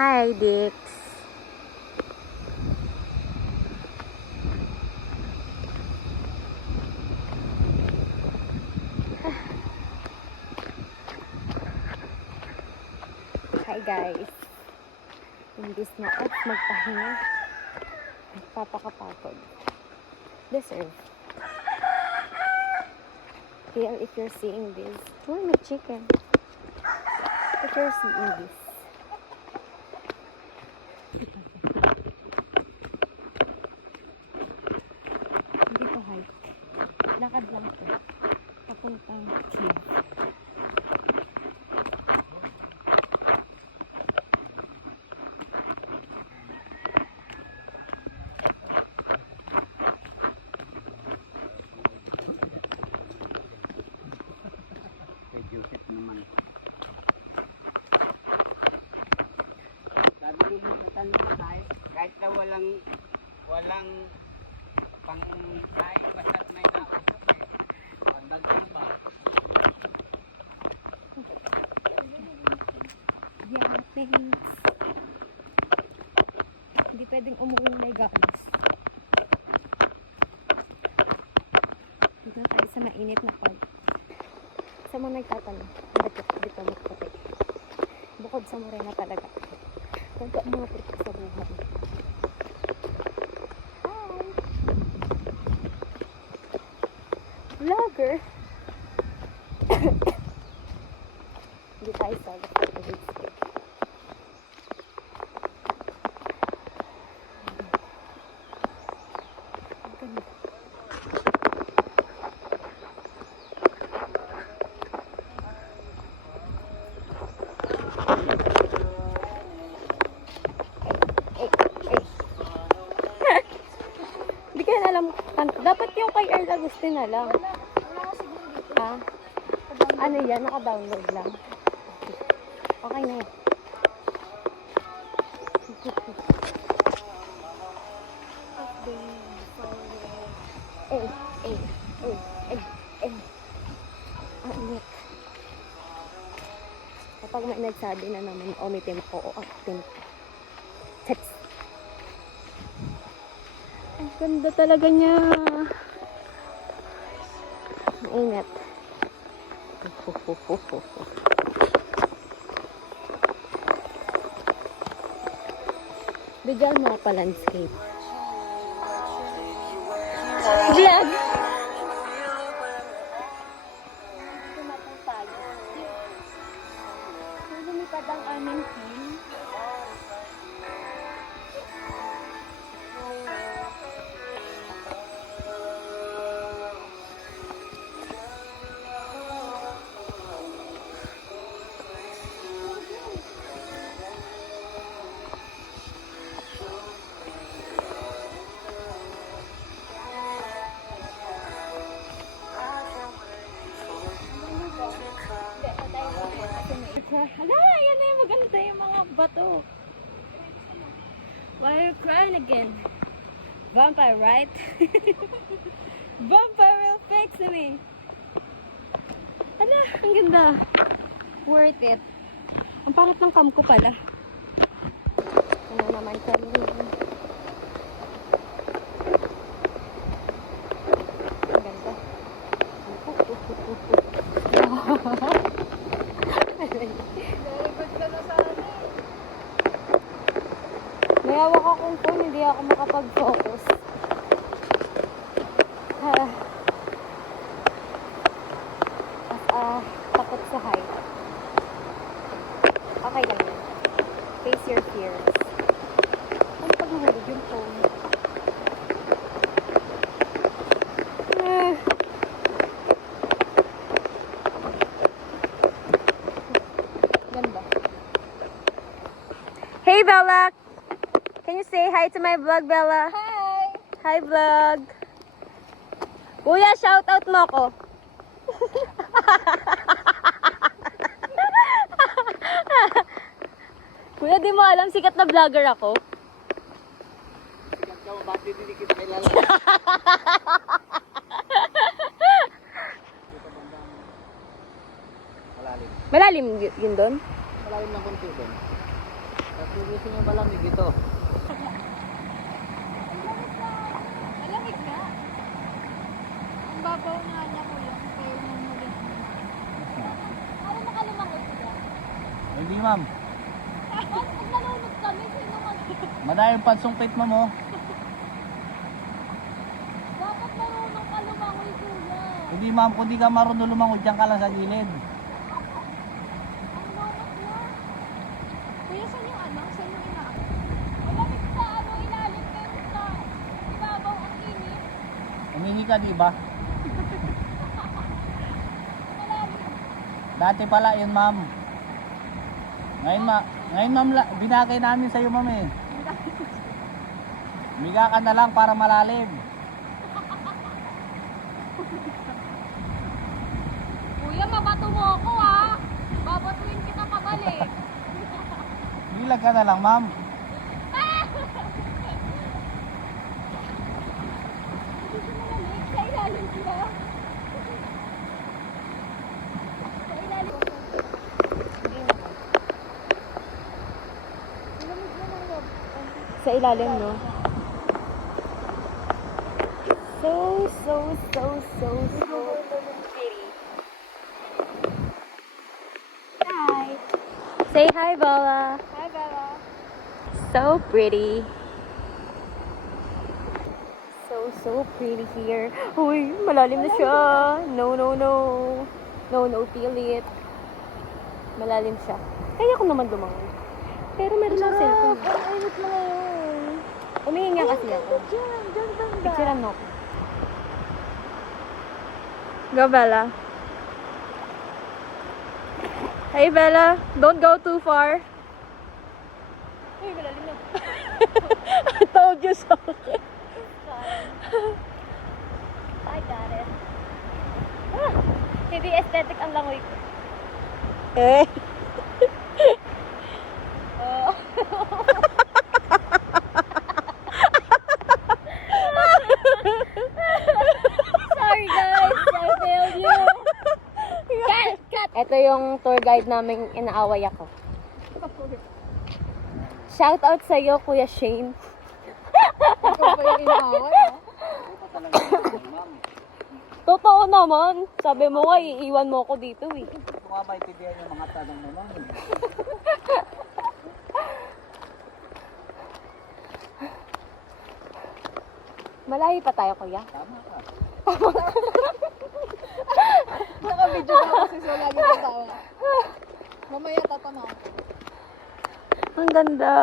Hi, Dix. Hi, guys. Imbis na magpahinga, nagpapakapagod. Deserve. Feel if you're seeing this. Oh, may chicken. If you're seeing this. Hindi pa hike. Lakad lang ito. Papuntang cave. Joseph naman. Sabi din mo sa tanong tayo, kahit na walang pang tayo, basta't may nausap eh. Pandagdag ba? Yeah, thanks. Hindi pwedeng umuwi may gatas. Dito na tayo sa mainit na pag. Sa mga nagtatanong, bakit dito magputi? Bukod sa morena talaga. Kung ka mga trip sa buhay. Hi! Vlogger! Hindi tayo sa landscape. Ang ganda. Hindi ko alam. Dapat yung kay Earl Agustin na lang. Ha? Ano yan? Naka-download lang. Okay na yan. Ang init. Kapag may nagsabi na naman, omitin ko o actin. Text. Ang ganda talaga niya. Ang init. Bigyan mo pa landscape. Vlog! Lumipad ang aming team. Hala, yan na yung maganda yung mga bato. Why are you crying again? Vampire, right? Vampire will fix me. Hala, ang ganda. Worth it. Ang pangit ng cam ko pala. Ano naman kami. Ang ganda. May hawak akong phone, hindi ako makapag-focus. Takot sa height. Okay lang yun. Face your fears. Ano pag nahulog yung phone? Ganda. Hey Bella! Can you say hi to my vlog, Bella? Hi! Hi, vlog! Kuya, shoutout mo ako. Kuya, di mo alam, sikat na vlogger ako. Sikat ka mo, bakit hindi kita kilala? Malalim yun doon? Malalim ng konti doon. Kasi gusto niya malamig ito. Malamig na. Ang babaw nga niya kuya. Kaya mumulit mo na. Ano makalumangoy kuya? Hindi ma'am. Pag nalunod kami, sino Madayang pansungkit mo mo. dapat marunong ka lumangoy kuya. Hindi ma'am, kung di ka marunong lumangoy, diyan ka lang sa gilid. Ang lumot na. Kuya, saan yung ano? Saan yung inaakit? Malamig sa ano, ilalim pero sa ibabaw ang init. Umihi ka, di ba? Malalim. Dati pala yun ma'am. Ngayon ma'am, binakay namin sa'yo ma'am eh. Biga ka na lang para malalim. Kuya, mabato mo ako ha. Babatuin kita pabalik. Bilag ka na lang ma'am. Hindi siya malamig. Sa ilalim siya. Sa ilalim. Sa ilalim, no? So pretty. Hi. Say hi, Bella. Hi, Bella. So pretty. So pretty here. Uy, malalim na siya. No, feel it. Malalim siya. Kaya ko naman lumangoy. Pero meron lang cellphone. Ang init mo ngayon. Umingin nga kasi ako. Diyan banda. Picturean mo ko. Go, Bella. Hey, Bella. Don't go too far. Uy, malalim na. I told you so. I got it. Ah, hindi aesthetic ang langoy ko. Eh. Oh. Sorry guys, I failed you. Cut! Ito yung tour guide namin inaaway ako. Shout out sa iyo, Kuya Shane. Ikaw pa yung inaaway, no? Totoo naman. Sabi mo nga, iiwan mo ako dito eh. Ito nga ba itindihan yung mga tanong mo ma'am? Malayo pa tayo, Kuya. Tama ka. Naka-video ka kasi so lagi kang tawa. Mamaya tatanong ako. Ang ganda.